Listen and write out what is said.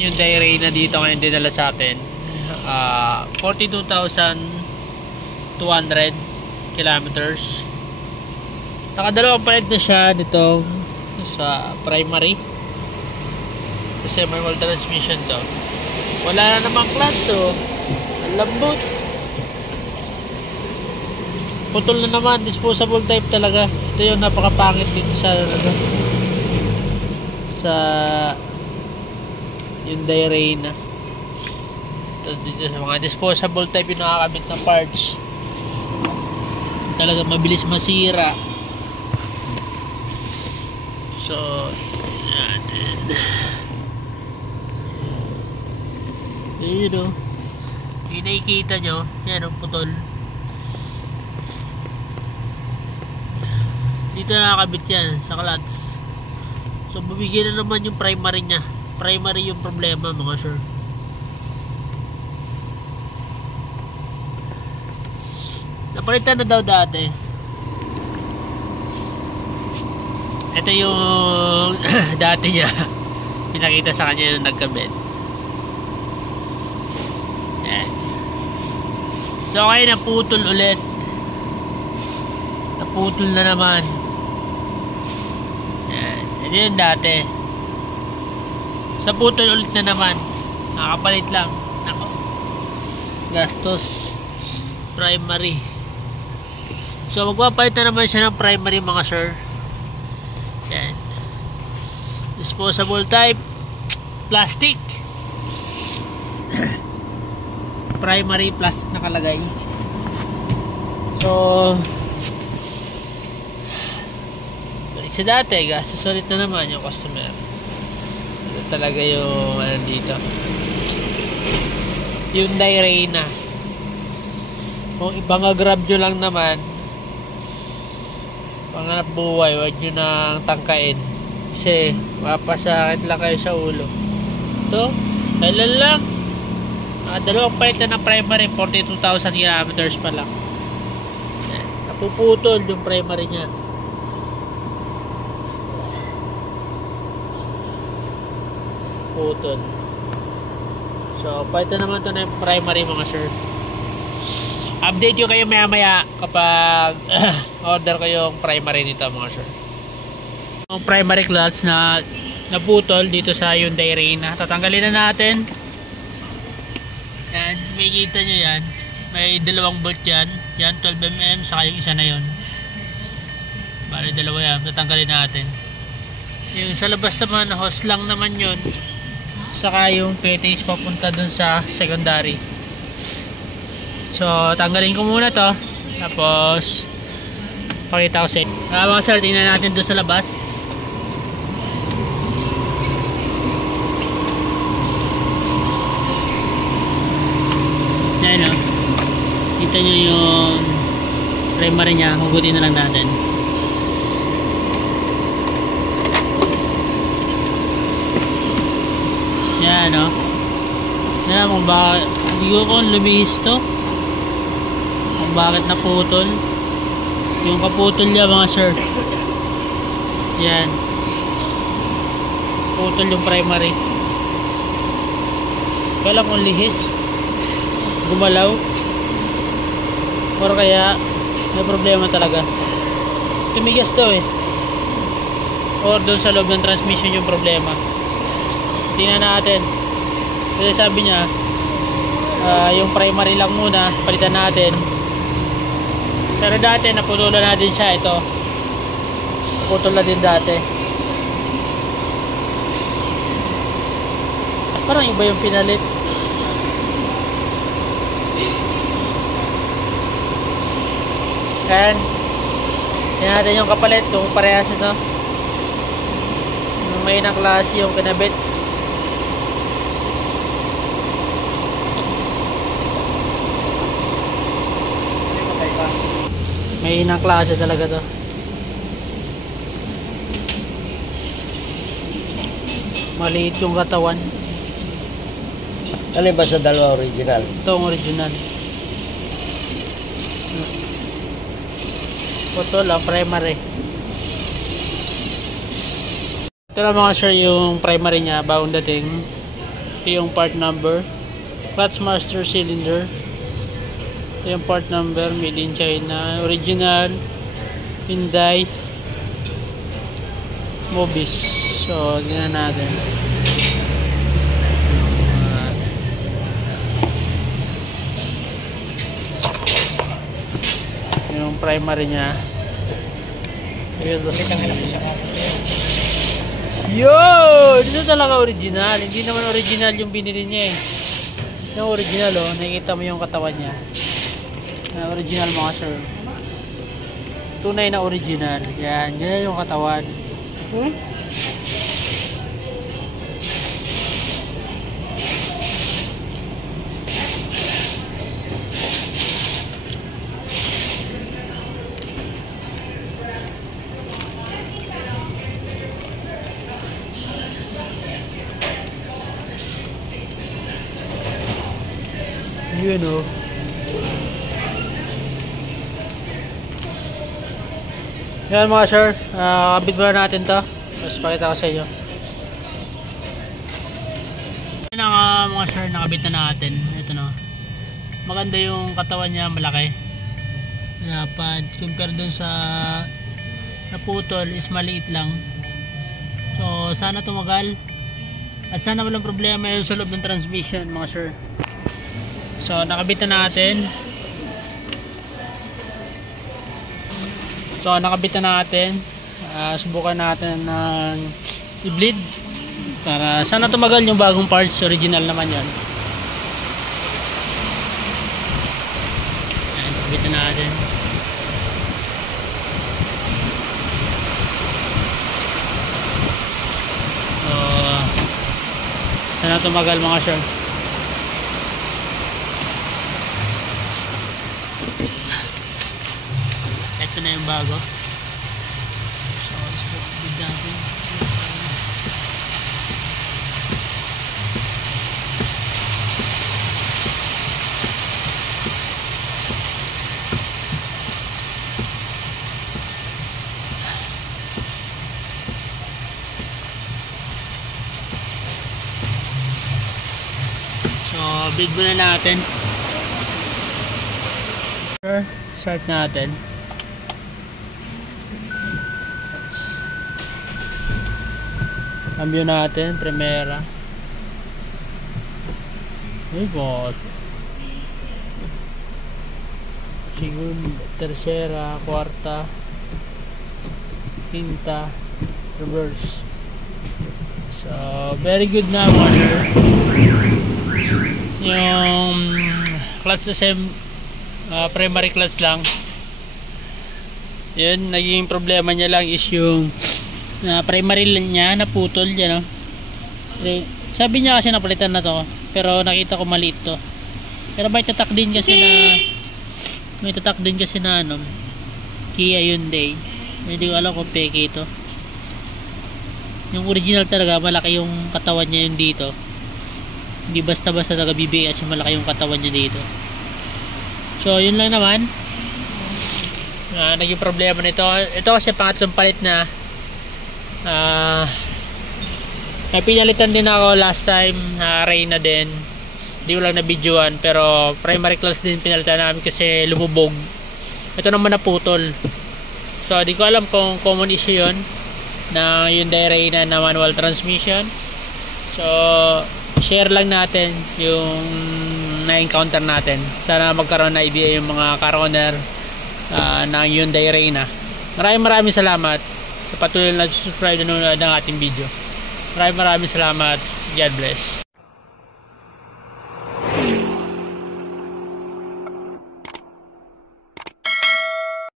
yung Hyundai na dito ngayon dinala sa atin. 42,200 kilometers. Nakadalawang palit na siya nitong sa primary. Kasi manual transmission to. Wala na namang clutch, so ang lambot. Putol na naman, disposable type talaga. Ito yung napakapangit dito sa Hyundai Reyna. Ito dito sa mga disposable type yung nakakabit ng parts. Talaga mabilis masira. So, yun o. Yung nakikita nyo, yan ang putol. Dito nakakabit yan sa clutch. So, bumigyan na naman yung primary nya. Primary yung problema, mga sir. Napalitan na daw dati. Ito yung dati niya. Pinakita sa kanya yung nagkabit. Yan. So okay, naputol ulit. Naputol na naman. Yan. Ito yung dati. Sa putol ulit na naman. Nakapalit lang. Nako. Gastos. Primary. So magpapalit na naman siya ng primary, mga sir. Yan. Disposable type. Plastic. Primary plastic nakalagay. So balik sa dati, gastos ulit na naman yung customer. Ito talaga yung ano dito, Hyundai Reyna. Kung ibang grab nyo lang naman, panganap buhay, huwag nyo nang tangkain kasi mapasakit lang kayo sa ulo. Ito, kailan lang dalawang palit na ng primary, 42,000 kilometers pa lang. Napuputol yung primary nya. Putol. So palit na naman to na yung primary, mga sir. Update ko kayo maya maya kapag order ko yung primary nito, mga sir. Yung primary clutch na naputol dito sa Hyundai Reyna, tatanggalin na natin. Yan, may kita nyo yan. May dalawang bolt yan. Yan, 12mm, saka yung isa na yun. Bali, dalawa yan. Tatanggalin natin. Yung sa labas naman, hose lang naman yun. Saka yung fittings papunta dun sa secondary. So, tanggalin ko muna to. Tapos, pakita ko sa inyo. Mga sir, tingnan natin dun sa labas. Ayan o. Kita nyo yung primary nya. Hugutin na lang natin. Ayan o. Ayan kung bakit. Hindi ko kung lumihis to. Kung bakit naputol. Yung kaputol niya, mga sir. Ayan. Putol yung primary. Kaya lang kung lihis. Gumalaw or kaya may problema talaga, tumigas to eh, or doon sa loob ng transmission yung problema. Tingnan natin kasi sabi niya yung primary lang muna palitan natin, pero dati naputulan na din siya. Ito putol na din dati, parang iba yung pinalit. Ayan. Tingnan natin yung kapalit kung parehas ito. May inang klase yung kinabit. May inang klase talaga to. Maliit yung katawan. Alin ba sa dalawa original? Ito ang original. Putol ang primary. Ito lang, mga sir, yung primary nya bagong dating. Ito yung part number. Clutch master cylinder. Ito yung part number, made in China, original Hyundai Mobis. So tingnan natin. Yung primary niya. Yo! Dito talaga original. Hindi naman original yung binili niya eh. Yung original oh, nakikita mo yung katawan niya. Original mga sir. Tunay na original. Yan, ganyan yung katawan. Yun o. Yan mga sir, kabit muna natin to. Tapos pakita ko sa inyo. Yan ang mga sir, nakabit na natin. Ito na. Maganda yung katawan niya, malaki. Dapat compare dun sa naputol is maliit lang. So sana tumagal. At sana walang problema yun sa loob ng transmission mga sir. So nakabit na natin. Subukan natin ng i-bleed para sana tumagal yung bagong parts. Original naman yan. Ayan, nakabit na natin. So sana tumagal mga sir. Ito na yung bago. So, subok natin. So, bid muna natin. Start natin. Cambio natin, primera. Ay, boss. Segunda, tercera, cuarta, quinta, reverse. So, very good na mga sir. Yung clutch the same, primary clutch lang. Yun, naging problema niya lang is yung primary niya naputol yan, no? Sabi niya kasi napalitan na to, pero nakita ko maliit to. Pero may tatak din kasi na ano, Kia Hyundai. Hindi ko alam kung peke ito. Yung original talaga malaki yung katawan niya yung dito. Hindi basta-basta nagabibigay kasi malaki yung katawan niya dito. So yun lang naman. Naging problema nito. Ito kasi pangatlong palit na. May pinalitan din ako last time, Reyna din. Hindi ko lang na videoan, pero primary class din pinalitan namin kasi lumubog. Ito naman naputol. So di ko alam kung common issue yun na Hyundai Reyna na manual transmission. So share lang natin yung na-encounter natin. Sana magkaroon na idea yung mga car owner ng Hyundai Reyna. Maraming salamat sa patuloy na subscribe na nanonood ng ating video. Maraming salamat. God bless.